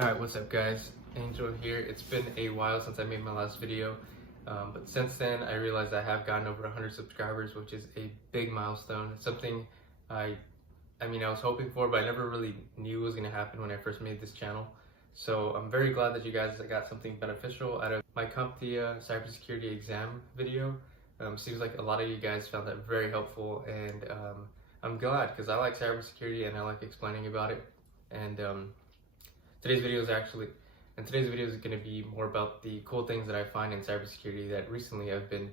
Alright, what's up guys? Angel here. It's been a while since I made my last video, but since then I realized I have gotten over 100 subscribers, which is a big milestone. It's something I was hoping for, but I never really knew was going to happen when I first made this channel. So I'm very glad that you guys got something beneficial out of my CompTIA cybersecurity exam video. Seems like a lot of you guys found that very helpful, and I'm glad because I like cybersecurity and I like explaining about it. And today's video is going to be more about the cool things that I find in cybersecurity that recently I've been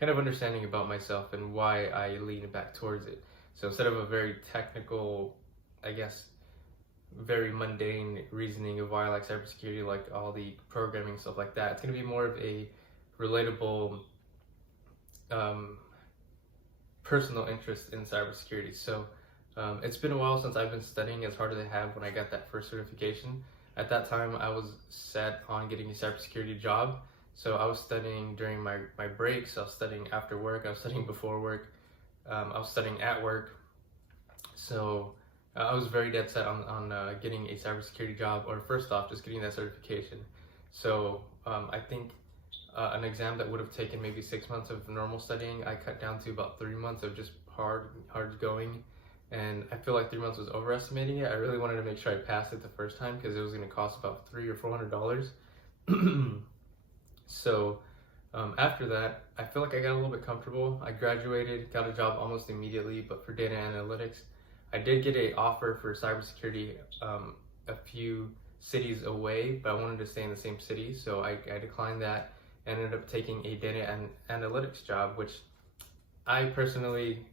kind of understanding about myself and why I lean back towards it. So instead of a very technical, I guess, very mundane reasoning of why I like cybersecurity, like all the programming stuff like that, it's going to be more of a relatable personal interest in cybersecurity. So it's been a while since I've been studying as hard as I have when I got that first certification. At that time, I was set on getting a cybersecurity job. So I was studying during my breaks, I was studying after work, I was studying before work, I was studying at work. So I was very dead set on getting a cybersecurity job, or first off, just getting that certification. So I think an exam that would have taken maybe 6 months of normal studying, I cut down to about 3 months of just hard going. And I feel like 3 months was overestimating it. I really wanted to make sure I passed it the first time because it was going to cost about $300 or $400. So after that, I feel like I got a little bit comfortable. I graduated, got a job almost immediately, but for data analytics. I did get an offer for cybersecurity a few cities away, but I wanted to stay in the same city, so I declined that and ended up taking a data and analytics job, which I personally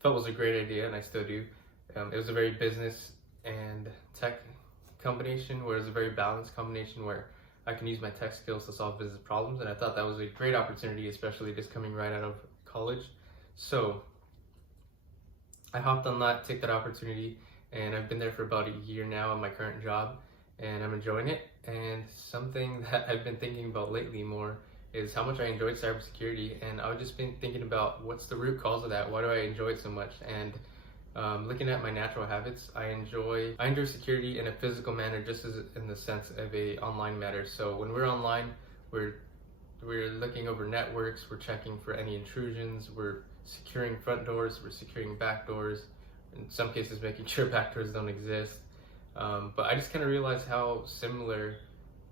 felt was a great idea, and I still do. It was a very business and tech combination, where it was a very balanced combination where I can use my tech skills to solve business problems, and I thought that was a great opportunity, especially just coming right out of college. So I hopped on that, took that opportunity, and I've been there for about a year now in my current job, and I'm enjoying it. And something that I've been thinking about lately more is how much I enjoyed cybersecurity, and I've just been thinking about what's the root cause of that. Why do I enjoy it so much? And looking at my natural habits, I enjoy security in a physical manner, just as in the sense of a online matter. So when we're online, we're looking over networks, we're checking for any intrusions, we're securing front doors, we're securing back doors, in some cases making sure back doors don't exist. But I just kind of realized how similar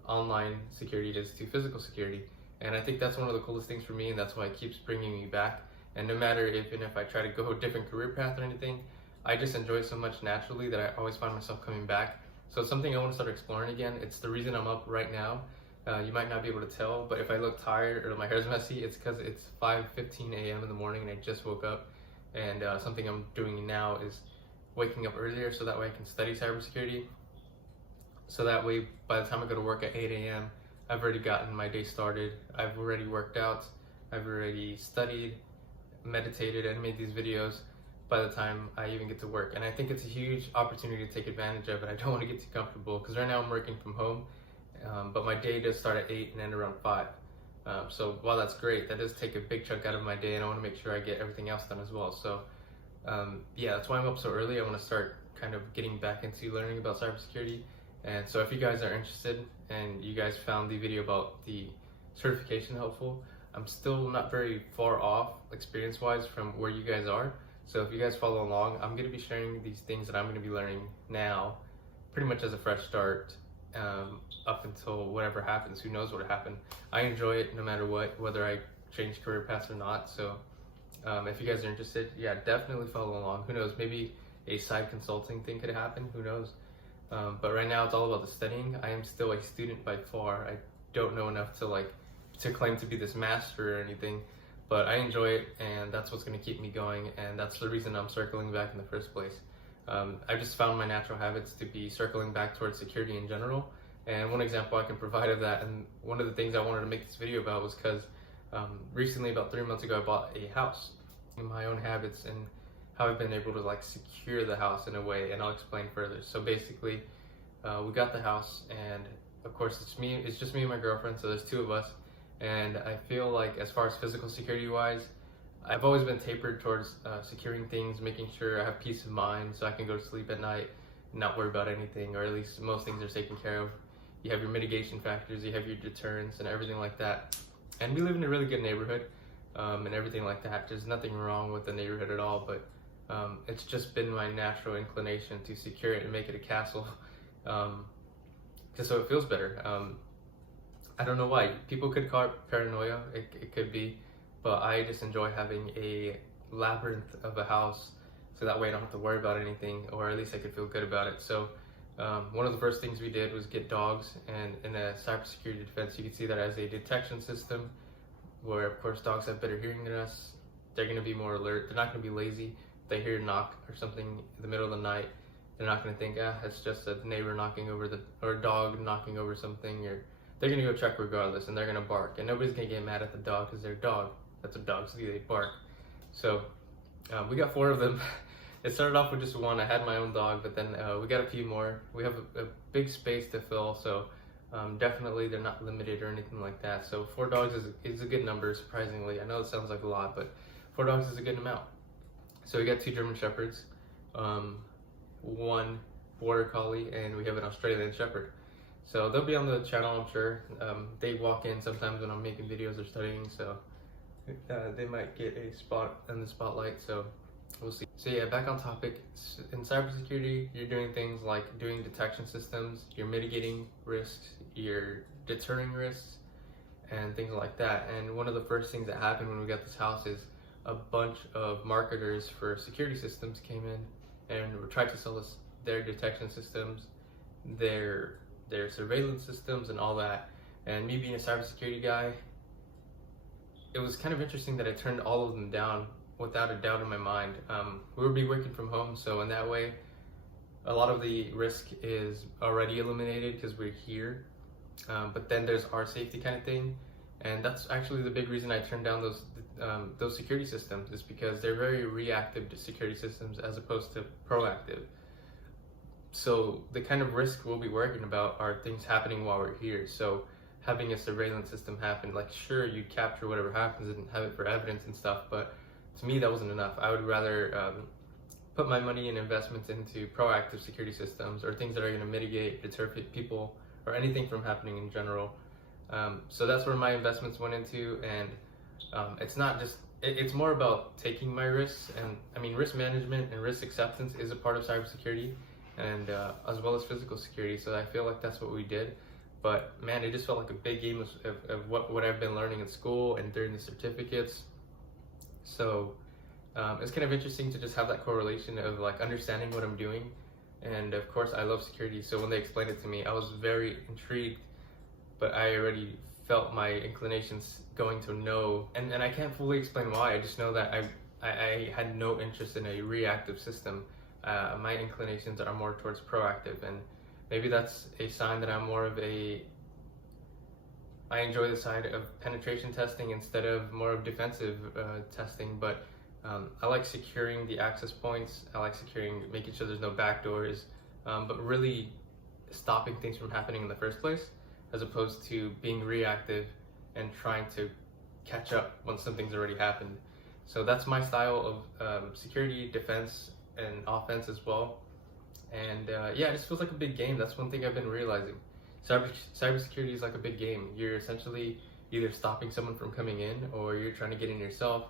online security is to physical security. And I think that's one of the coolest things for me, and that's why it keeps bringing me back. And no matter if I try to go a different career path or anything, I just enjoy it so much naturally that I always find myself coming back. So it's something I want to start exploring again. It's the reason I'm up right now. You might not be able to tell, but if I look tired or my hair's messy, it's because it's 5:15 a.m. in the morning and I just woke up. And something I'm doing now is waking up earlier so that way I can study cybersecurity. So that way, by the time I go to work at 8 a.m., I've already gotten my day started. I've already worked out. I've already studied, meditated, and made these videos by the time I even get to work. And I think it's a huge opportunity to take advantage of, and I don't want to get too comfortable because right now I'm working from home, but my day does start at 8 and end around 5. So while that's great, that does take a big chunk out of my day, and I want to make sure I get everything else done as well. So yeah, that's why I'm up so early. I want to start kind of getting back into learning about cybersecurity. And so if you guys are interested and you guys found the video about the certification helpful, I'm still not very far off experience-wise from where you guys are. So if you guys follow along, I'm going to be sharing these things that I'm going to be learning now pretty much as a fresh start up until whatever happens. Who knows what will happen. I enjoy it no matter what, whether I change career paths or not. So if you guys are interested, yeah, definitely follow along. Who knows, maybe a side consulting thing could happen. Who knows? But right now it's all about the studying. I am still a student by far. I don't know enough to claim to be this master or anything, but I enjoy it, and that's what's going to keep me going, and that's the reason I'm circling back in the first place. I just found my natural habits to be circling back towards security in general, and one example I can provide of that, and one of the things I wanted to make this video about was because recently, about 3 months ago, I bought a house. In my own habits and how I've been able to secure the house in a way, and I'll explain further. So basically, we got the house, and of course it's just me and my girlfriend, so there's two of us. And I feel like as far as physical security wise, I've always been tapered towards securing things, making sure I have peace of mind so I can go to sleep at night, not worry about anything, or at least most things are taken care of. You have your mitigation factors, you have your deterrents, and everything like that. And we live in a really good neighborhood, and everything like that. There's nothing wrong with the neighborhood at all, but it's just been my natural inclination to secure it and make it a castle, just so it feels better. I don't know why. People could call it paranoia, it could be, but I just enjoy having a labyrinth of a house, so that way I don't have to worry about anything, or at least I could feel good about it. So one of the first things we did was get dogs, and in a cybersecurity defense, you can see that as a detection system, where of course dogs have better hearing than us. They're going to be more alert. They're not going to be lazy. If they hear a knock or something in the middle of the night, they're not going to think, it's just a neighbor knocking over or a dog knocking over something, or they're going to go check regardless, and they're going to bark, and nobody's going to get mad at the dog because they're a dog. That's what dogs do, they bark. So we got 4 of them. It started off with just 1. I had my own dog, but then we got a few more. We have a big space to fill, so definitely they're not limited or anything like that. So 4 dogs is a good number, surprisingly. I know it sounds like a lot, but 4 dogs is a good amount. So we got 2 German Shepherds, 1 Border Collie, and we have an Australian Shepherd. So they'll be on the channel, I'm sure. They walk in sometimes when I'm making videos or studying, so they might get a spot in the spotlight, so we'll see. So yeah, back on topic. In cybersecurity, you're doing things like doing detection systems, you're mitigating risks, you're deterring risks, and things like that. And one of the first things that happened when we got this house is a bunch of marketers for security systems came in and tried to sell us their detection systems, their surveillance systems, and all that. And me being a cybersecurity guy, it was kind of interesting that I turned all of them down without a doubt in my mind. We would be working from home, so in that way, a lot of the risk is already eliminated because we're here. But then there's our safety kind of thing, and that's actually the big reason I turned down those security systems, is because they're very reactive to security systems as opposed to proactive. So the kind of risk we'll be worrying about are things happening while we're here. So having a surveillance system happen, like sure, you capture whatever happens and have it for evidence and stuff, but to me that wasn't enough. I would rather put my money and investments into proactive security systems, or things that are going to mitigate, deter people, or anything from happening in general. So that's where my investments went into, and it's not just, it's more about taking my risks, and I mean risk management and risk acceptance is a part of cybersecurity, and as well as physical security. So I feel like that's what we did. But man, it just felt like a big game of what I've been learning in school and during the certificates. So it's kind of interesting to just have that correlation of like understanding what I'm doing. And of course I love security, so when they explained it to me, I was very intrigued, but I already felt my inclinations going to no, and I can't fully explain why. I just know that I had no interest in a reactive system. My inclinations are more towards proactive, and maybe that's a sign that I'm more of I enjoy the side of penetration testing instead of more of defensive testing, but I like securing the access points. I like making sure there's no backdoors, but really stopping things from happening in the first place, as opposed to being reactive and trying to catch up when something's already happened. So that's my style of security, defense, and offense as well. And yeah, it just feels like a big game. That's one thing I've been realizing. Cybersecurity is like a big game. You're essentially either stopping someone from coming in, or you're trying to get in yourself,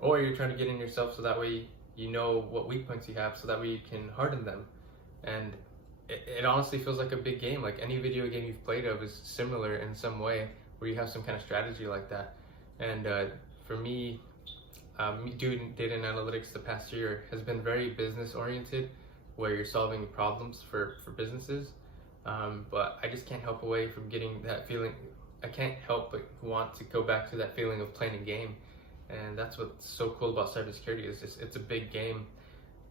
so that way you know what weak points you have, so that way you can harden them. And it honestly feels like a big game. Like any video game you've played of is similar in some way, where you have some kind of strategy like that. And for me, doing data and analytics the past year has been very business oriented, where you're solving problems for businesses. But I just can't help away from getting that feeling. I can't help but want to go back to that feeling of playing a game. And that's what's so cool about cybersecurity, is just, it's a big game.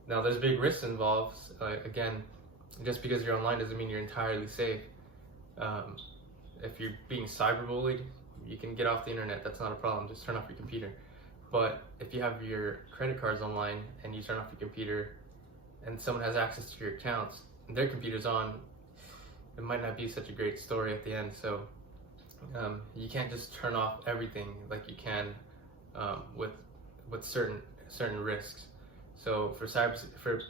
Now there's big risks involved. Again, just because you're online doesn't mean you're entirely safe. If you're being cyberbullied, you can get off the internet. That's not a problem. Just turn off your computer. But if you have your credit cards online and you turn off your computer, and someone has access to your accounts and their computer's on, it might not be such a great story at the end. So you can't just turn off everything like you can with certain risks. So for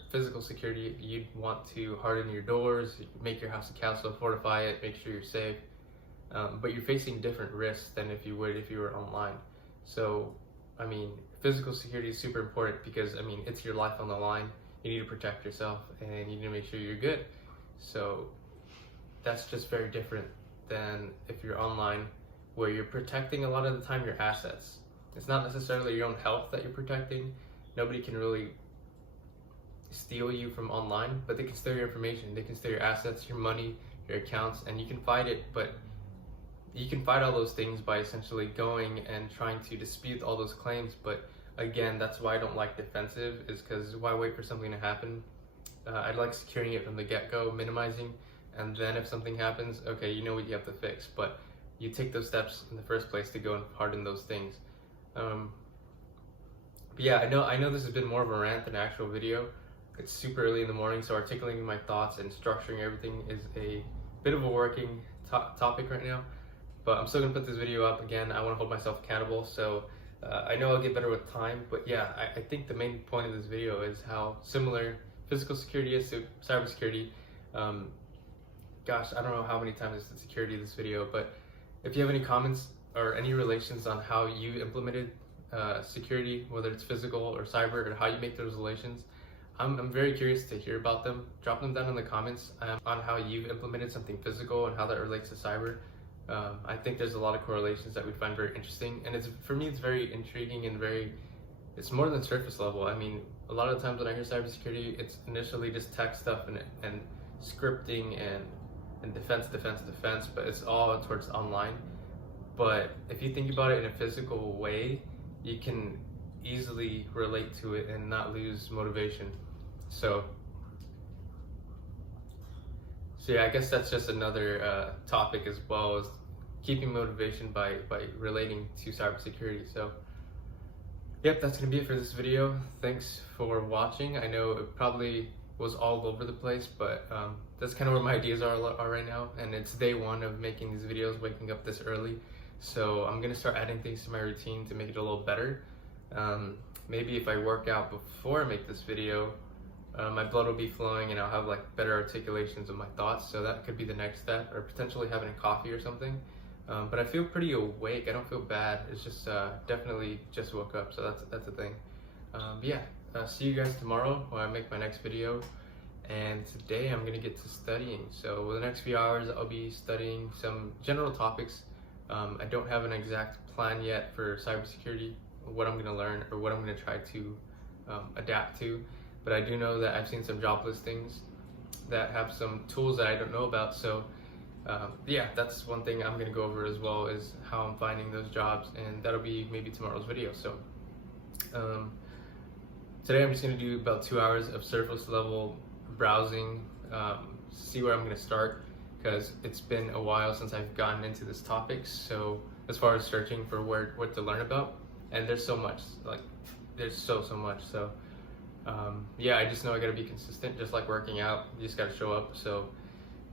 physical security, you'd want to harden your doors, make your house a castle, fortify it, make sure you're safe. But you're facing different risks than if you were online. So, I mean, physical security is super important because, I mean, it's your life on the line. You need to protect yourself and you need to make sure you're good. So that's just very different than if you're online, where you're protecting a lot of the time your assets. It's not necessarily your own health that you're protecting. Nobody can really steal you from online, but they can steal your information. They can steal your assets, your money, your accounts, and you can fight it, but you can fight all those things by essentially going and trying to dispute all those claims. But again, that's why I don't like defensive, is because why wait for something to happen? I'd like securing it from the get-go, minimizing, and then if something happens, okay, you know what you have to fix, but you take those steps in the first place to go and harden those things. But yeah, I know this has been more of a rant than an actual video. It's super early in the morning, so articulating my thoughts and structuring everything is a bit of a working topic right now. But I'm still gonna put this video up. Again, I want to hold myself accountable, so I know I'll get better with time. But yeah, I think the main point of this video is how similar physical security is to cybersecurity. Gosh, I don't know how many times I said security in this video, but if you have any comments or any relations on how you implemented security, whether it's physical or cyber, or how you make those relations, I'm very curious to hear about them. Drop them down in the comments on how you've implemented something physical and how that relates to cyber. I think there's a lot of correlations that we find very interesting, and for me it's very intriguing and it's more than surface level. I mean, a lot of the times when I hear cybersecurity, it's initially just tech stuff and scripting and defense, but it's all towards online. But if you think about it in a physical way, you can easily relate to it and not lose motivation. So yeah, I guess that's just another topic as well, as keeping motivation by relating to cybersecurity. So yep, that's gonna be it for this video. Thanks for watching. I know it probably was all over the place, but that's kind of where my ideas are right now, and it's day one of making these videos, waking up this early. So I'm gonna start adding things to my routine to make it a little better. Maybe if I work out before I make this video, my blood will be flowing and I'll have like better articulations of my thoughts, so that could be the next step, or potentially having a coffee or something. But I feel pretty awake. I don't feel bad. It's just definitely just woke up, so that's the thing. But yeah, see you guys tomorrow when I make my next video. And today I'm gonna get to studying. So for the next few hours I'll be studying some general topics. I don't have an exact plan yet for cybersecurity, what I'm gonna learn or what I'm gonna try to adapt to. But I do know that I've seen some job listings that have some tools that I don't know about. So yeah, that's one thing I'm gonna go over as well, is how I'm finding those jobs, and that'll be maybe tomorrow's video. So today I'm just gonna do about 2 hours of surface level browsing, see where I'm gonna start, because it's been a while since I've gotten into this topic. So as far as searching for what to learn about, and there's so much, like there's so much. So yeah, I just know I gotta be consistent, just like working out. You just gotta show up. So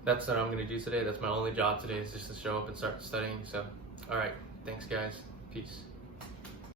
that's what I'm gonna do today. That's my only job today, is just to show up and start studying. So all right, thanks guys, peace.